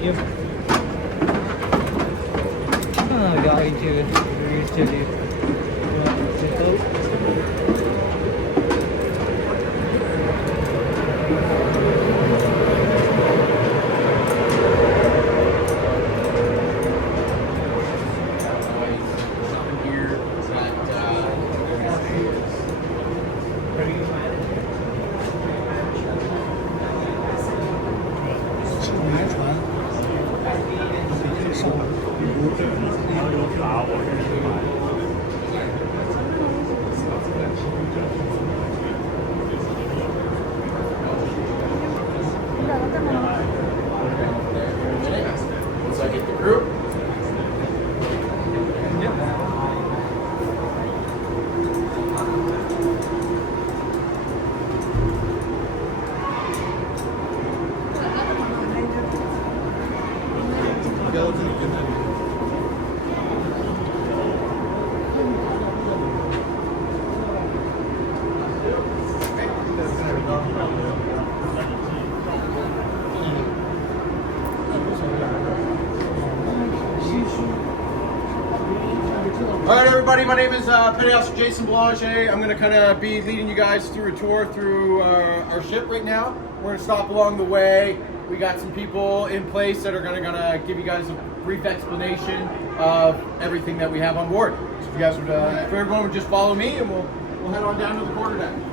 Thank you. Galing chưa? Chưa đi. Chưa tốt. Once I get the group. All right, everybody, my name is Petty Officer Jason Blanchet. I'm going to kind of be leading you guys through a tour through our ship right now. We're going to stop along the way. We got some people in place that are going to give you guys a brief explanation of everything that we have on board. So if you guys would, if everyone would just follow me, and we'll head on down to the quarterdeck.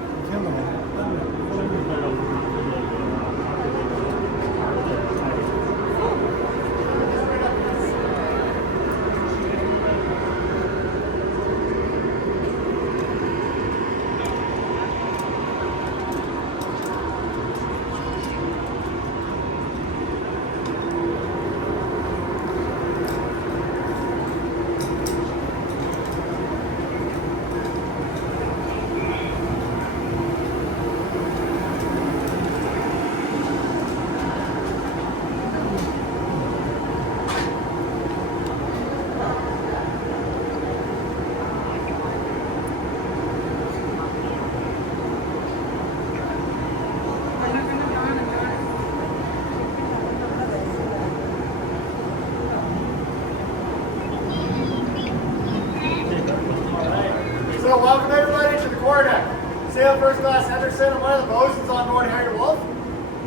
So welcome everybody to the quarterdeck. Sail First Class Henderson. I'm one of the bosuns on board Harry Wolf.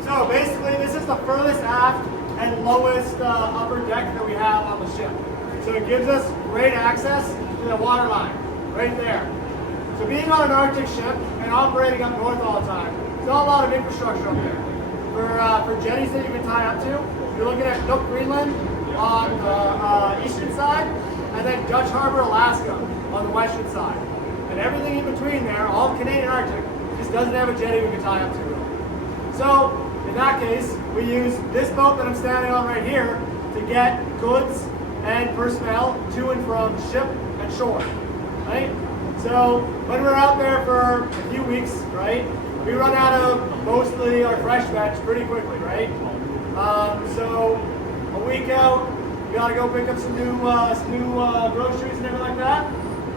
So basically this is the furthest aft and lowest upper deck that we have on the ship. So it gives us great access to the water line, right there. So being on an Arctic ship and operating up north all the time, there's not a lot of infrastructure up there. For jetties that you can tie up to, you're looking at Nook, Greenland on the eastern side, and then Dutch Harbor, Alaska on the western side. And everything in between there, all Canadian Arctic, just doesn't have a jetty we can tie up to really. So, in that case, we use this boat that I'm standing on right here to get goods and personnel to and from ship and shore, right? So, when we're out there for a few weeks, right, we run out of mostly our fresh veg pretty quickly, right? So, a week out, we gotta go pick up some new groceries and everything like that.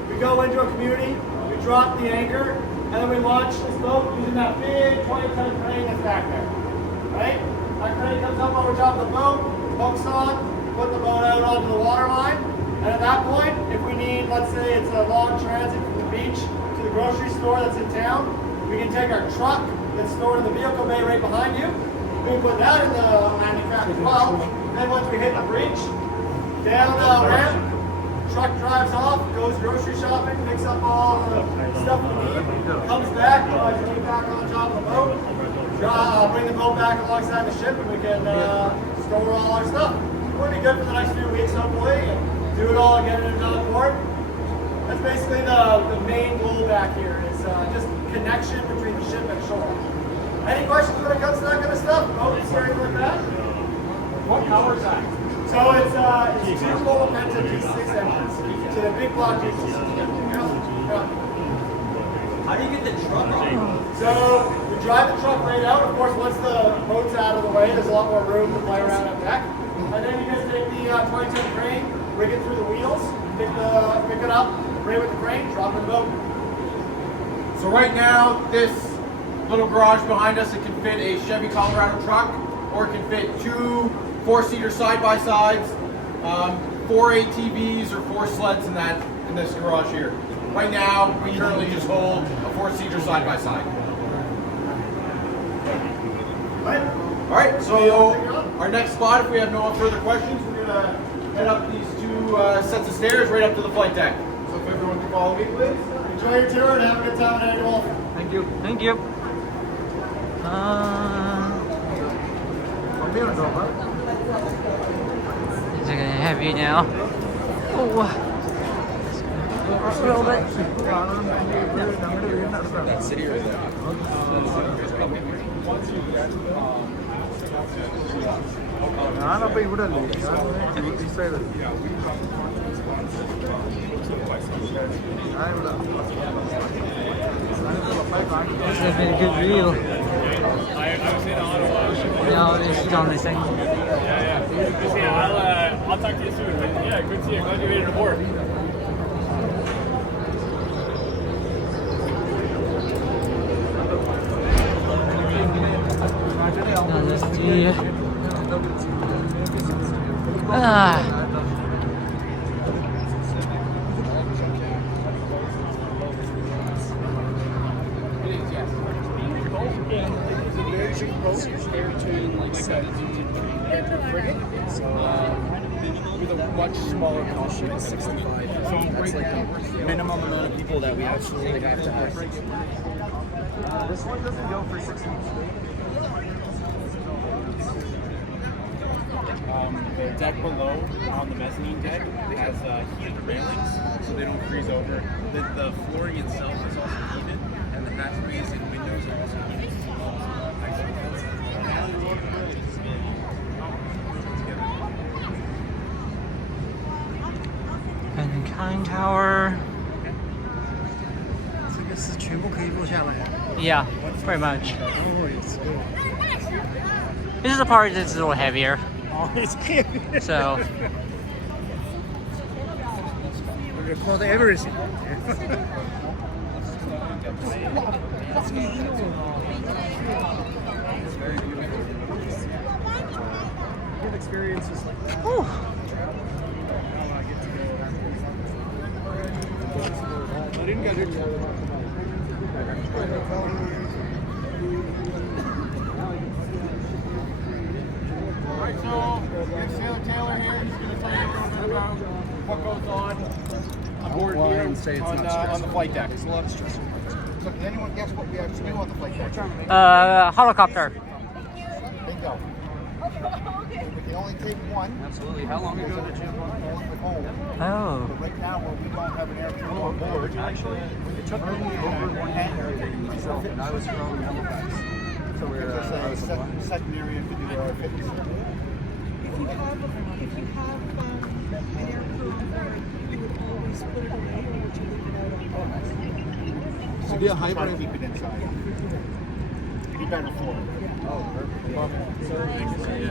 We go into a community, we drop the anchor, and then we launch this boat using that big 20-ton crane that's back there. Right? That crane comes up over top of the boat, hooks on, put the boat out onto the water line, and at that point, if we need, let's say it's a long transit from the beach to the grocery store that's in town, we can take our truck that's stored in the vehicle bay right behind you, we can put that in the landing craft as well, and then once we hit the breach, down the ramp, truck drives off, goes grocery shopping, picks up all the stuff we need, comes back, drives right back on top of the boat, bring the boat back alongside the ship, and we can store all our stuff. We'll be good for the next few weeks, hopefully, and do it all, get it on board. That's basically the main goal back here, is just connection between the ship and shore. Any questions when it comes to that kind of stuff? Boats or anything like that? What color is that? So it's two global penta G6 engines. So the big block G6. How do you get the truck on? So we drive the truck right out. Of course, once the boat's out of the way, there's a lot more room to play around on deck. And then you just take the 20-ton crane, rig it through the wheels, pick it up, right with the crane, drop it in the boat. So right now, this little garage behind us, it can fit a Chevy Colorado truck, or it can fit two 4-seater side-by-sides, 4 ATVs or 4 sleds in this garage here. Right now, we currently just hold a 4-seater side-by-side. All right, so our next spot, if we have no further questions, we're gonna head up these 2 sets of stairs right up to the flight deck. So if everyone can follow me, please. Enjoy your tour and have a good time at Annual. Thank you. Thank you. Is it getting heavy now? Oh, a little bit. That city right there. ഞാനപ്പോ ഇവിടെ അല്ലേ ഈ side This has been a good reel. Now it's on this thing. I'll talk to you soon. But yeah, good to see you. Glad you made it aboard. Now let's see. Ah. with a much smaller cost sheet of 65. That's like the minimum amount of people that we absolutely have to have. This one doesn't go for 60. The deck below, on the mezzanine deck, has heated railings so they don't freeze over. The flooring itself is also heated, and the hatchways and windows are also heated. And Kind Tower. Yeah, pretty much. This is the part that's a little heavier. So. We're called everything. Good experiences like that. Whew. I didn't get it. Alright, so it's Sailor Taylor here. He's going to tell you a little bit about what goes on board here on the flight deck. There's a lot of stress. So can anyone guess what we actually do on the flight deck? Helicopter. Bingo. We can only take one. Absolutely. How long ago did you Home. Oh. But right now, where we don't have an airfield on board, Actually, it took me over 1 year taking myself, and I was from Halifax. So we're gives us a second area to do our fitness. If you have an aircraft, you would always put it away, or would you leave it out on the So be a hybrid and keep it inside. Be better for it. Oh, perfect. Message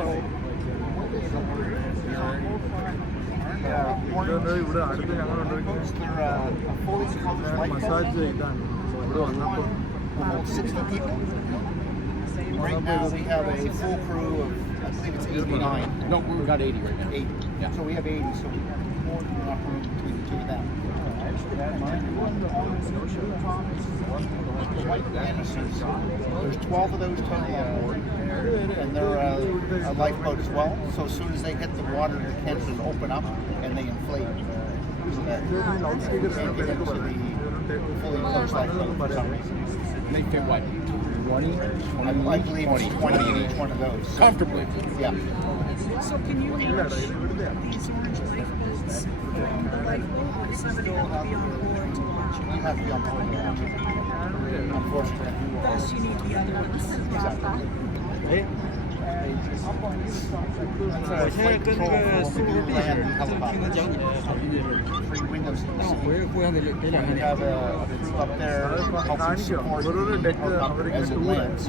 we'll hold 60 people. Right now we have a full crew of, I think it's 89. No, we've got 80 right now. 80. Yeah. So we have 80, so we have more than enough room between the two of them. There's 12 of those total on board, and they're a lifeboat as well. So as soon as they hit the water, the cannons open up and they inflate. So that they can't get into the fully enclosed lifeboat for some reason. They fit what? 20? I believe it's 20 in each one of those. Comfortably. Yeah. So can you launch these orange lifeboats from the lifeboat, or does somebody have to be on board to launch You have to be on board to launch it. Unfortunately. Thus you need the other ones. Flight control for when we do land helicopters. Free windows in the seat. We have a crew up there helping support the helicopter as it lands.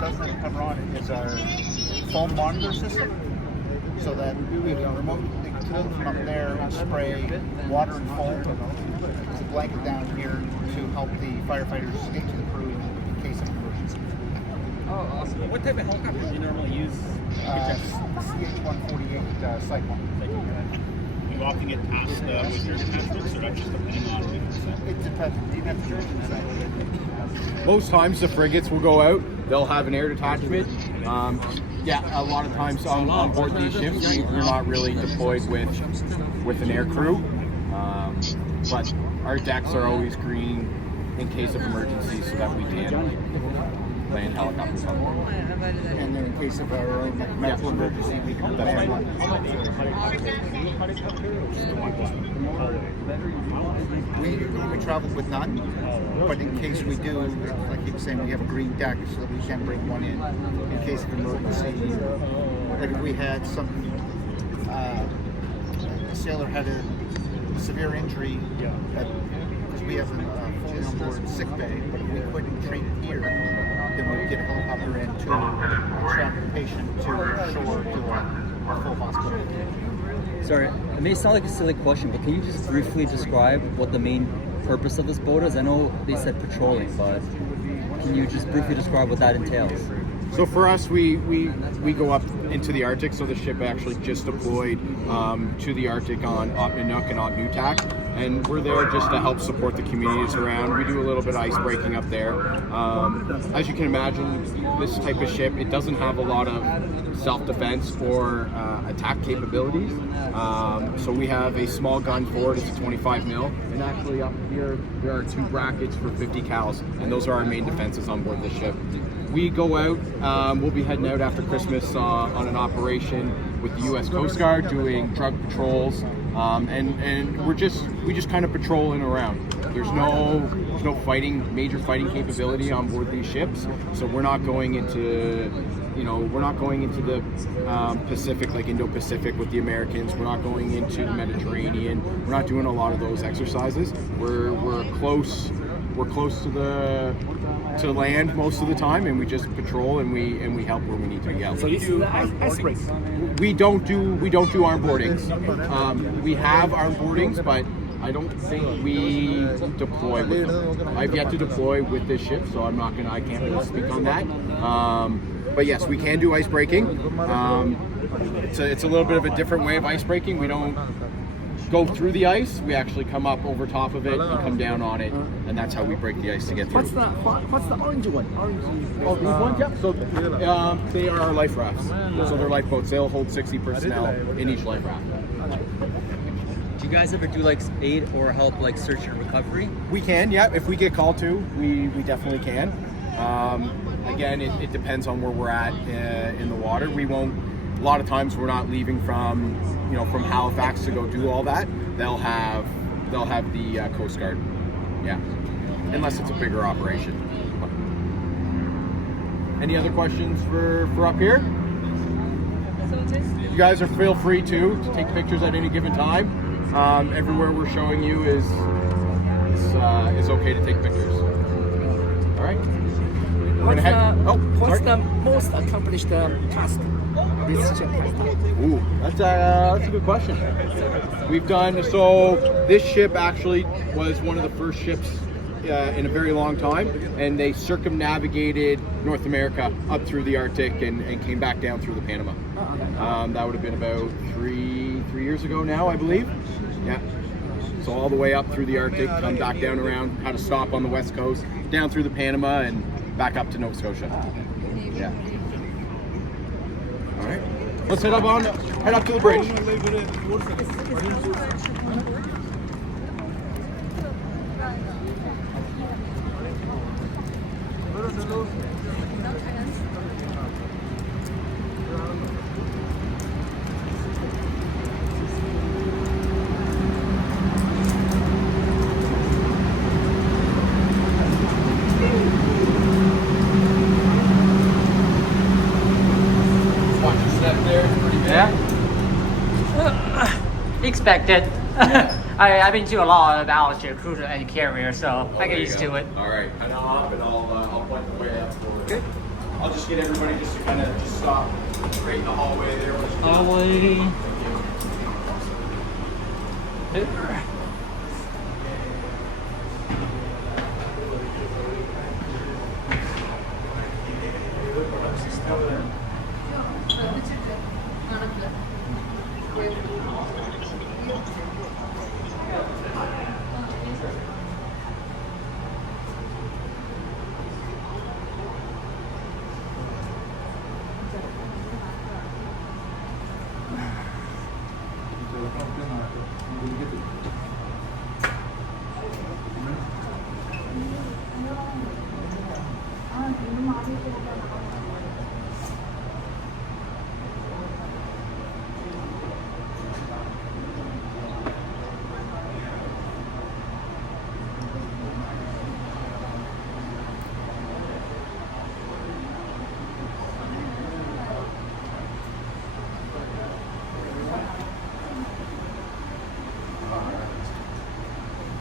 Doesn't cover on it is our foam monitor system, so that we can remotely control from up there and spray water and foam. There's a blanket down here to help the firefighters get to the crew in case of emergency. awesome. What type of helicopter do you normally use? CH-148 Cyclone. You often get tasked with your attachments, or that's just depending on It depends. Most times the frigates will go out. They'll have an air detachment. Yeah, a lot of times on board these ships, we're not really deployed with an air crew. But our decks are always green in case of emergency, so that we can land helicopters on board. And then in case of our own medical emergency, we can land. We travel with none, but in case we do, like you were saying, we have a green deck, so that we can bring one in case of emergency. Like if we had some a sailor had a severe injury, because we have a fully on board sick bay, but if we couldn't treat it here, then we would get a helicopter in to track the patient to shore to a full hospital. Sorry, it may sound like a silly question, but can you just briefly describe what the main purpose of this boat is? I know they said patrolling, but can you just briefly describe what that entails? So for us, we go up into the Arctic. So the ship actually just deployed to the Arctic on Nanook and Nutak, and we're there just to help support the communities around. We do a little bit of ice breaking up there. As you can imagine, this type of ship, it doesn't have a lot of self-defense or attack capabilities. So we have a small gun forward. It's a 25 mil, and actually up here there are 2 brackets for 50 cals, and those are our main defenses on board the ship. We go out, we'll be heading out after Christmas on an operation with the U.S. Coast Guard doing drug patrols, and we just kind of patrolling around. There's no major fighting capability on board these ships, so we're not going into the Pacific, like Indo-Pacific with the Americans. We're not going into the Mediterranean. We're not doing a lot of those exercises. We're close to land most of the time, and we just patrol and we help where we need to go. So this is ice break. We don't do arm boardings. We have arm boardings, but I don't think we deploy with them. I've yet to deploy with this ship, so I can't really speak on that. But yes, we can do ice breaking. It's a little bit of a different way of ice breaking. We don't go through the ice. We actually come up over top of it and come down on it, and that's how we break the ice to get through. What's the orange one? Oh, these ones? Yeah. So they are our life rafts. So they're lifeboats. They'll hold 60 personnel in each life raft. Do you guys ever do like aid or help like search and recovery? We can, yeah. If we get called to, we definitely can. Again, it depends on where we're at in the water. We won't. A lot of times we're not leaving from Halifax to go do all that. They'll have the Coast Guard, yeah, unless it's a bigger operation. Any other questions for up here? You guys feel free to take pictures at any given time. Everywhere we're showing you is okay to take pictures. All right. What's the most accomplished task this ship has done? Ooh, that's a good question. We've done, so this ship actually was one of the first ships in a very long time, and they circumnavigated North America up through the Arctic and came back down through the Panama. That would have been about three years ago now, I believe. Yeah. So all the way up through the Arctic, come back down around, had a stop on the west coast, down through the Panama, and back up to Nova Scotia. Yeah. All right. Let's head up to the bridge. Expected. I've been to a lot of altitude cruiser and carrier, so I get used to it. All right, head on up, and I'll point the way up for. Okay. I'll just get everybody just to kind of just stop right in the hallway there. Hallway.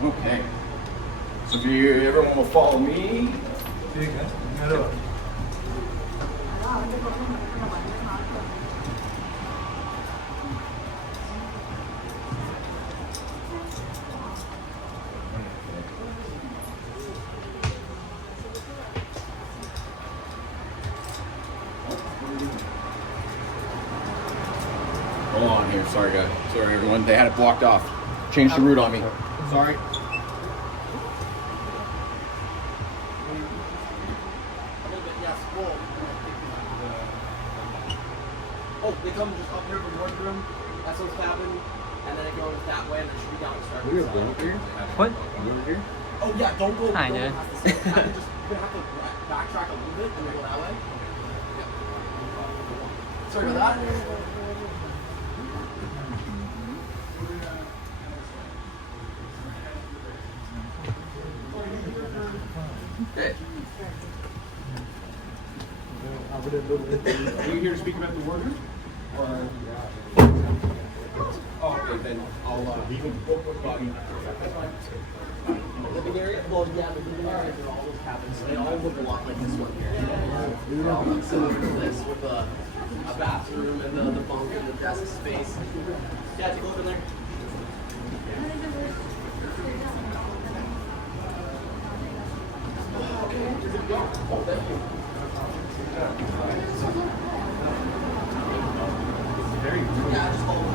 Okay. So if everyone will follow me. Hold on here. Sorry, guys. Sorry, everyone. They had it blocked off. Changed the route on me. Sorry. Oh, they come just up here from one room. That's what's happening. And then it goes that way and it should be down the start. We have one here. What? Over here. Oh yeah, don't go. Kinda. You're gonna have to backtrack a little bit and then go that way. Yeah. Sorry about that. Okay. Are you here to speak about the wardrobe? Or? Oh, okay, then I'll Living area? Well, yeah, the living areas are all those cabins. They all look a lot like this one here. They're all similar to this with a bathroom and the bunk and the desk space. Yeah, take a look in there. Oh, thank you. Yeah, just hold on.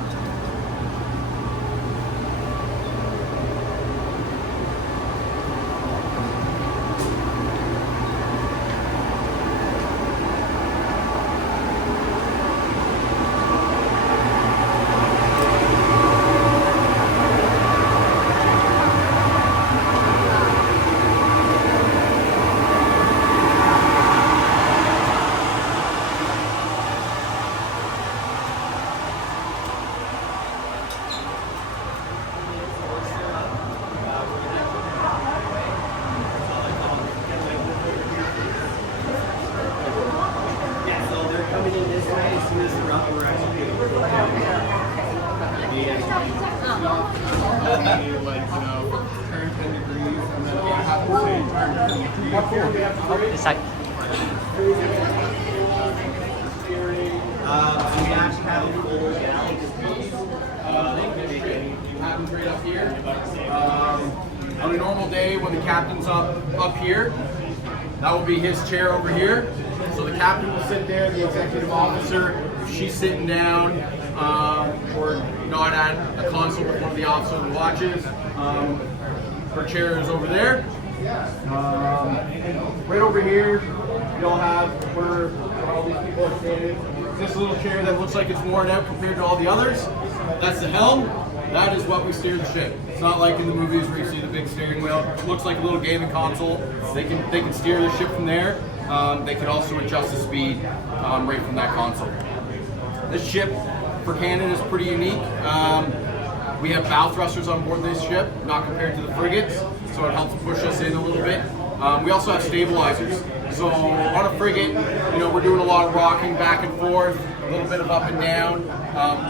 It's like, We actually have a full galaxy. Captain's right up here. On a normal day, when the captain's up here, that will be his chair over here. So the captain will sit there, the executive officer, if she's sitting down or not at a console with one of the officers who watches, her chair is over there. Right over here, you'll have where all these people are standing. This little chair that looks like it's worn out compared to all the others. That's the helm. That is what we steer the ship. It's not like in the movies where you see the big steering wheel. It looks like a little gaming console. They can steer the ship from there. They can also adjust the speed right from that console. This ship for Canada is pretty unique. We have bow thrusters on board this ship, not compared to the frigates, so it helps push us in a little bit. We also have stabilizers. So on a frigate, we're doing a lot of rocking back and forth, a little bit of up and down.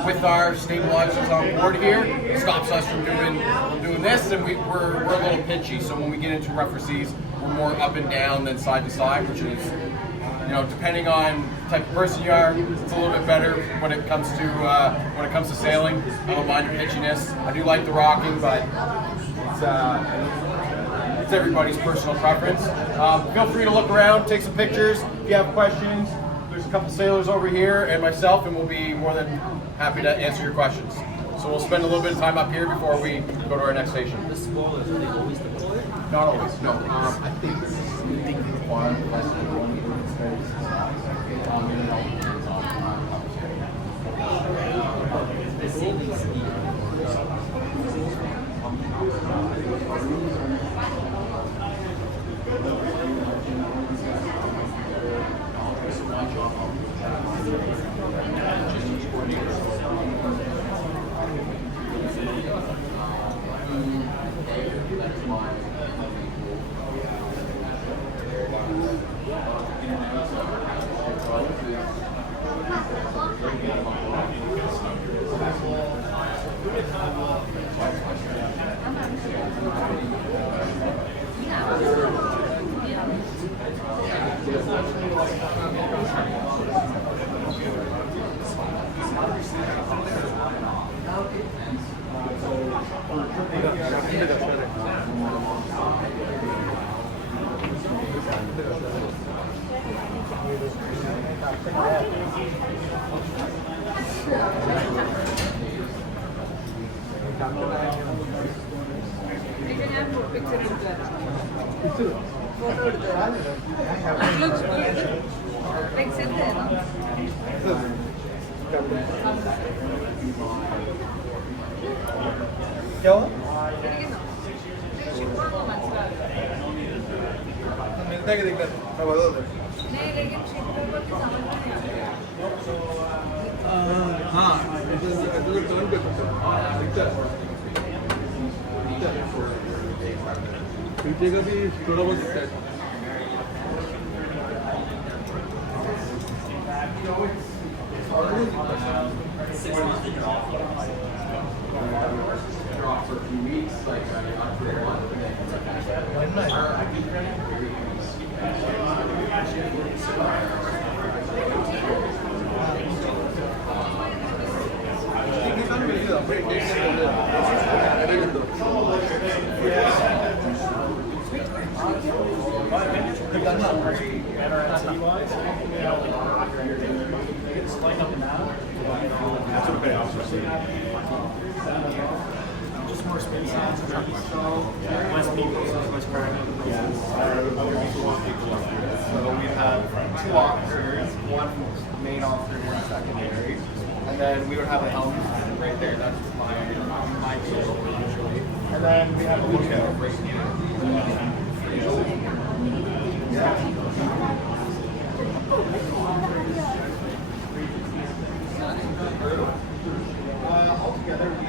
With our stabilizers on board here, it stops us from doing this, and we're a little pitchy. So when we get into rougher seas, we're more up and down than side to side, which is, depending on the type of person you are, it's a little bit better when it comes to sailing. I don't mind the pitchiness. I do like the rocking, but it's everybody's personal preference. Feel free to look around, take some pictures. If you have questions, there's a couple sailors over here and myself, and we'll be more than happy to answer your questions. So we'll spend a little bit of time up here before we go to our next station. The spoilers, are they always deployed? Not always, no. I think one Looks good. Like sit there, no? क्या हुआ? मिलता है कि दिक्कत मैं बता दो नहीं लेकिन शिप पर तो समझ में नहीं आ रहा हाँ इधर टर्न कर सकते हैं दिक्कत पीछे का भी थोड़ा बहुत दिक्कत है For a few weeks, like not for a month, and just more space less people, so it's much crowded. So we have two officers, one main officer and one secondary, and then we would have a helmet right there. That's my vehicle usually, and then we have a lookout right here. Altogether, we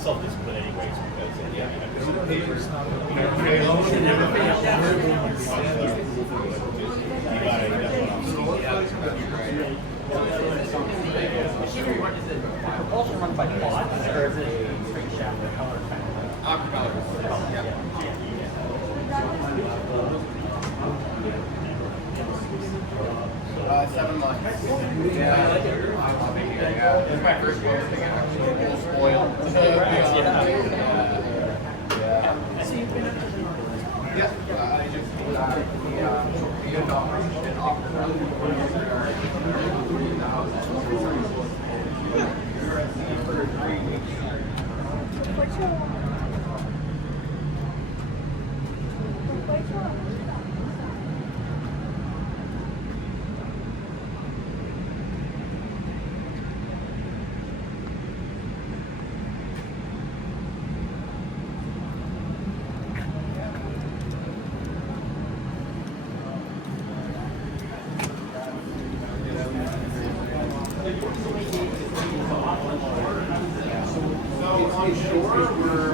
self-discipline anyways because Propulsion runs by pods, or is it straight shaft or color kind of? 7 months. Yeah. It's my first boat thing actually. Spoiled. Yeah. I just the operation So on shore, we're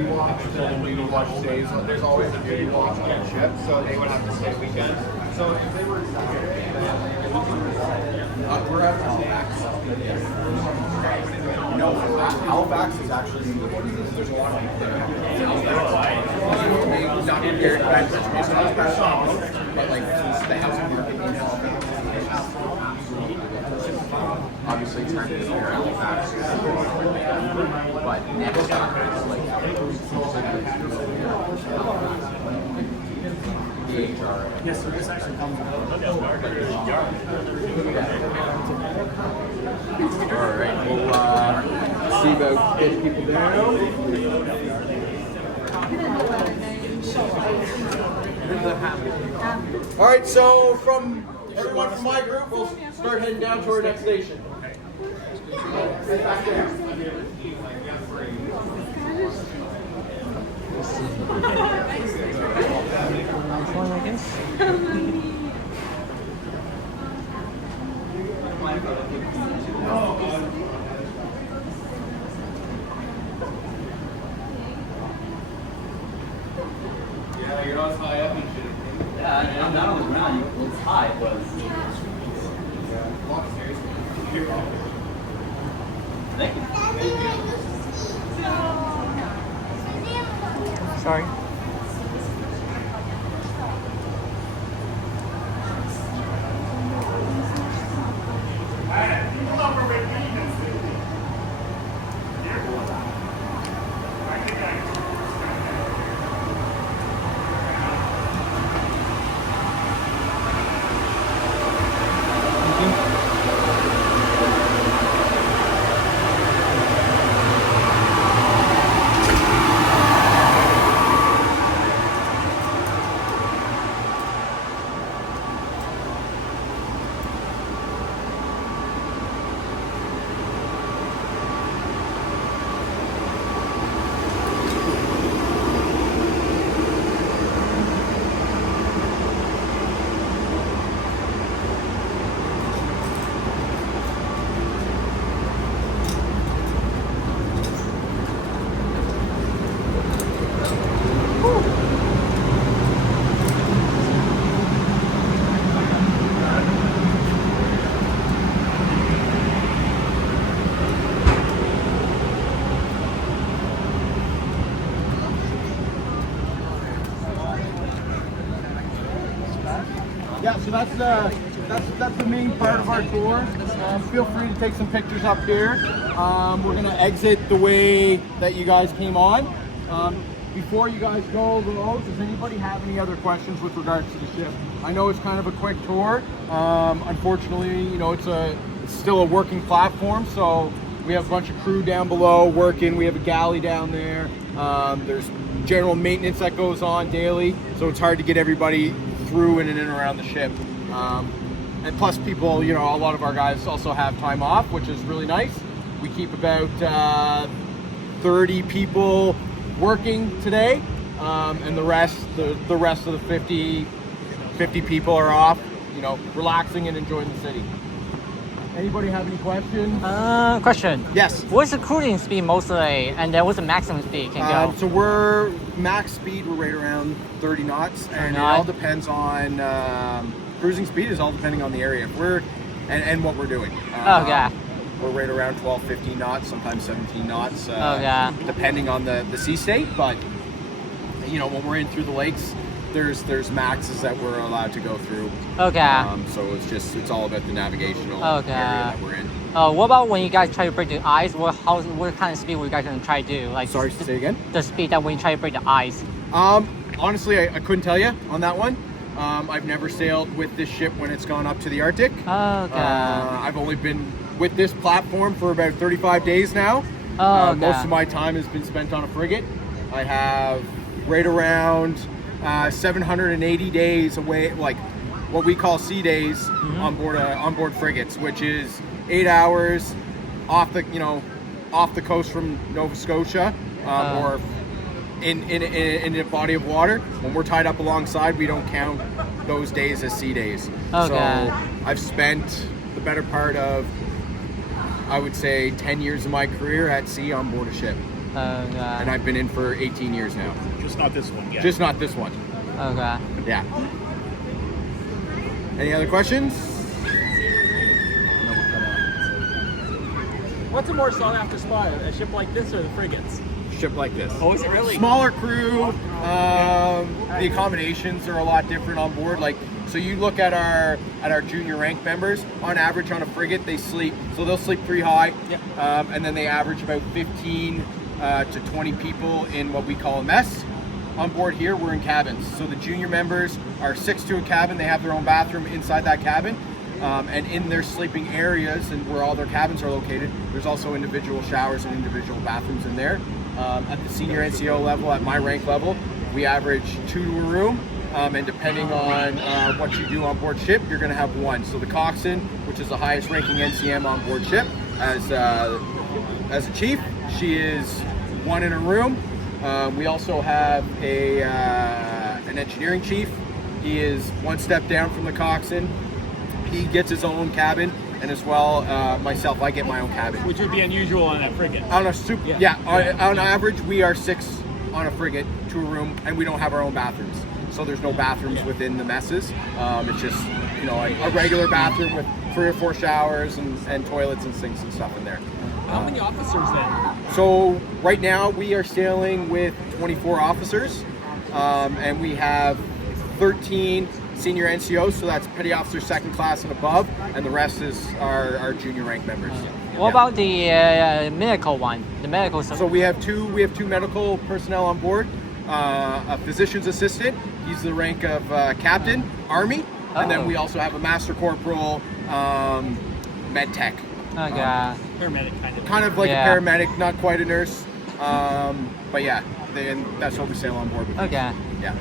duty watch, so when duty watch stays, there's always a duty watch on the ship, so they would have to stay weekends. So if they were Saturday, we're at Halifax. No, Halifax is actually, there's a lot of people there. Not compared to that situation, but like the housing market in Halifax. Obviously, it's hard to compare Halifax, but next time it's like Yes, so this actually comes with all right, we'll see about getting people down. All right, so from everyone from my group, we'll start heading down to our next station. Back there. one, I guess. Yeah, you're not high up and shit. Yeah, I'm not on the ground. What's high was. Thank you. Sorry. Yeah, so that's the main part of our tour. Feel free to take some pictures up here. We're gonna exit the way that you guys came on. Before you guys go below, does anybody have any other questions with regards to the ship? I know it's kind of a quick tour. Unfortunately, you know, it's still a working platform, so we have a bunch of crew down below working. We have a galley down there. There's general maintenance that goes on daily, so it's hard to get everybody through in and around the ship. And plus people, you know, a lot of our guys also have time off, which is really nice. We keep about 30 people working today, and the rest of the 50 people are off, you know, relaxing and enjoying the city. Anybody have any questions? Question. Yes. What's the cruising speed mostly, and then what's the maximum speed can go? So we're max speed, we're right around 30 knots, and it all depends on cruising speed is all depending on the area. And what we're doing. Okay. We're right around 12, 15 knots, sometimes 17 knots, Okay. depending on the sea state. But you know, when we're in through the lakes, there's maxes that we're allowed to go through. Okay. So it's all about the navigational Okay. area that we're in. What about when you guys try to break the ice? What kind of speed were you guys gonna try to do? Like, Sorry, say again? The speed that when you try to break the ice. Honestly, I couldn't tell you on that one. I've never sailed with this ship when it's gone up to the Arctic. Okay. I've only been with this platform for about 35 days now. Okay. Most of my time has been spent on a frigate. I have right around 780 days away, like what we call sea days, on board frigates, which is 8 hours off the coast from Nova Scotia, or in a body of water. When we're tied up alongside, we don't count those days as sea days. Okay. So I've spent the better part of, I would say, 10 years of my career at sea on board a ship. Okay. And I've been in for 18 years now. Just not this one. Yeah. Just not this one. Okay. Yeah. Any other questions? What's a more sought after spot? A ship like this or the frigates? Ship like this. Oh, is it really? Smaller crew. The accommodations are a lot different on board. Like, so you look at our junior rank members. On average, on a frigate, they sleep. So they'll sleep 3 high, and then they average about 15 to 20 people in what we call a mess. On board here, we're in cabins. So the junior members are 6 to a cabin. They have their own bathroom inside that cabin. And in their sleeping areas and where all their cabins are located, there's also individual showers and individual bathrooms in there. At the senior NCO level, at my rank level, we average 2 to a room. And depending on what you do on board ship, you're going to have 1. So the coxswain, which is the highest ranking NCM on board ship, as a chief, she is 1 in a room. We also have an engineering chief. He is 1 step down from the coxswain. He gets his own cabin, and as well, myself, I get my own cabin. Which would be unusual on a frigate. On a on average, we are 6 on a frigate to a room, and we don't have our own bathrooms. So there's no bathrooms within the messes. It's just, you know, a regular bathroom with 3 or 4 showers and toilets and sinks and stuff in there. How many officers then? So right now we are sailing with 24 officers, and we have 13 senior NCOs, so that's petty officer 2nd class and above, and the rest is our junior rank members. What about the medical one? The medical. So we have two medical personnel on board. A physician's assistant. He's the rank of captain, Army, and then we also have a master corporal, med tech. Okay. Paramedic kind of like a paramedic, not quite a nurse, but yeah, that's what we sail on board with. Okay. Yeah.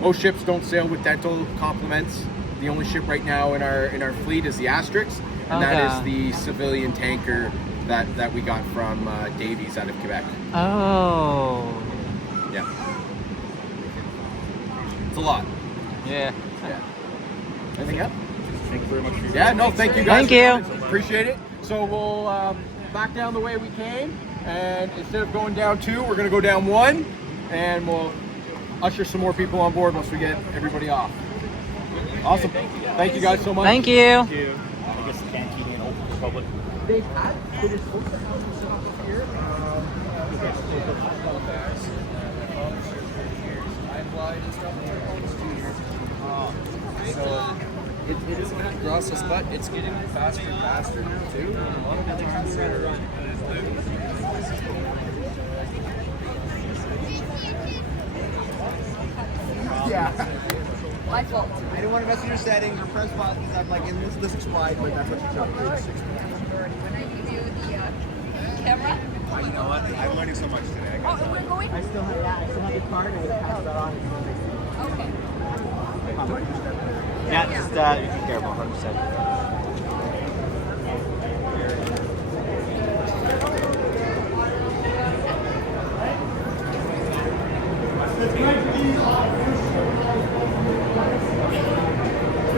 Most ships don't sail with dental complements. The only ship right now in our fleet is the Asterix, and that is the civilian tanker that we got from Davies out of Quebec. Oh. Yeah. It's a lot. Yeah. Yeah. Anything else? Thank you very much for your Yeah, no, thank you guys. Thank you. Appreciate it. So we'll back down the way we came, and instead of going down 2, we're going to go down 1, and we'll usher some more people on board once we get everybody off. Awesome. Thank you guys so much. Thank you. Thank you. I guess canteen and open for public. They were supposed to have them set up here. So it is kind of process, but it's getting faster and faster now too. A lot of the times Yeah. My fault. I didn't want to mess with your settings or press buttons. I'm like, in this is wide, but that's what you tell me. Camera? You know what? I'm learning so much today. Oh, we're going? I still have the card. I'm gonna pass that on. Okay. Yeah, just be careful, 100%.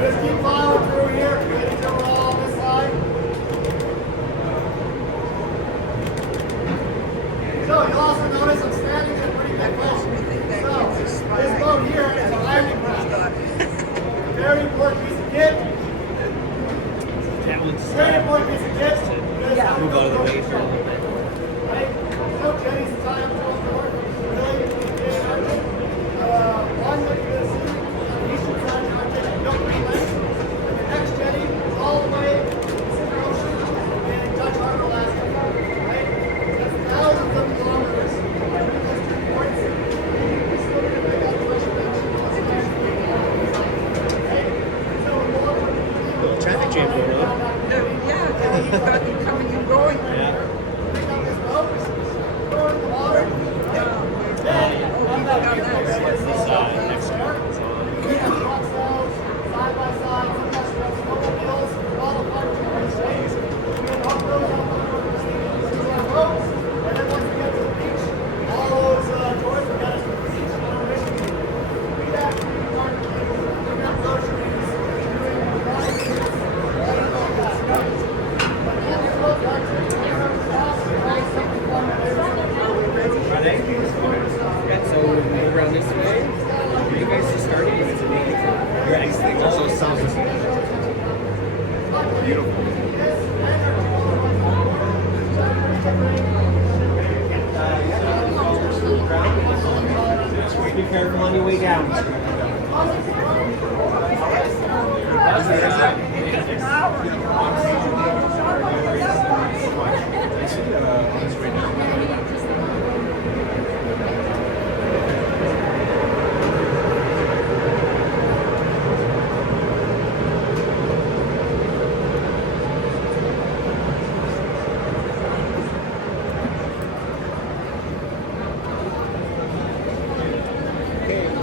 Just keep plowing through here. Ladies are all on this side. So you'll also notice I'm standing in a pretty big boat. So this boat here is a landing craft. Very important piece of kit. Very important piece of kit. Move out of the way for a little bit. Right? No jetties to tie up to the board. Really? be careful on your way down.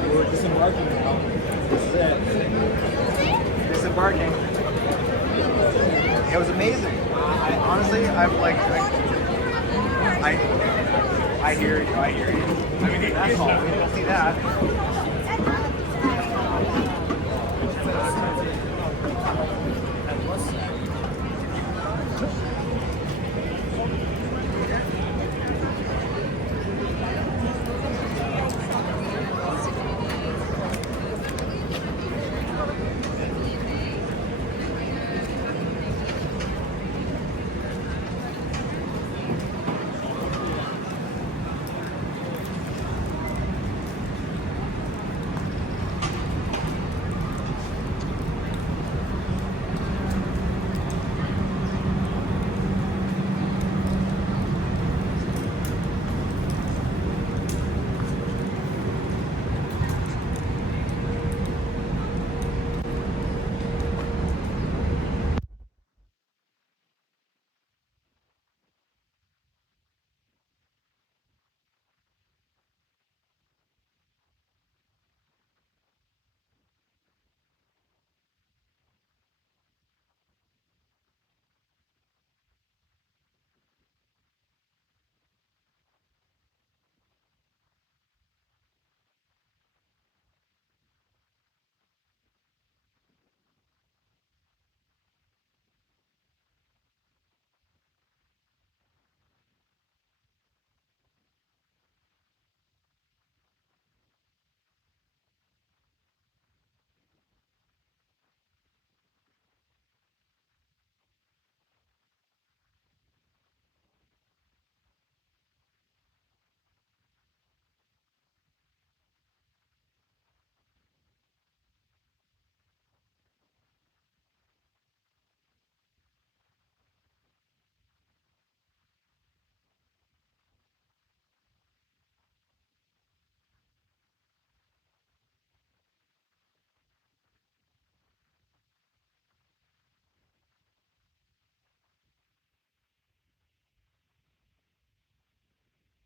We're disembarking now. This is it. Disembarking. It was amazing. I honestly, I'm like, I hear you. I mean, that's all. We'll see that.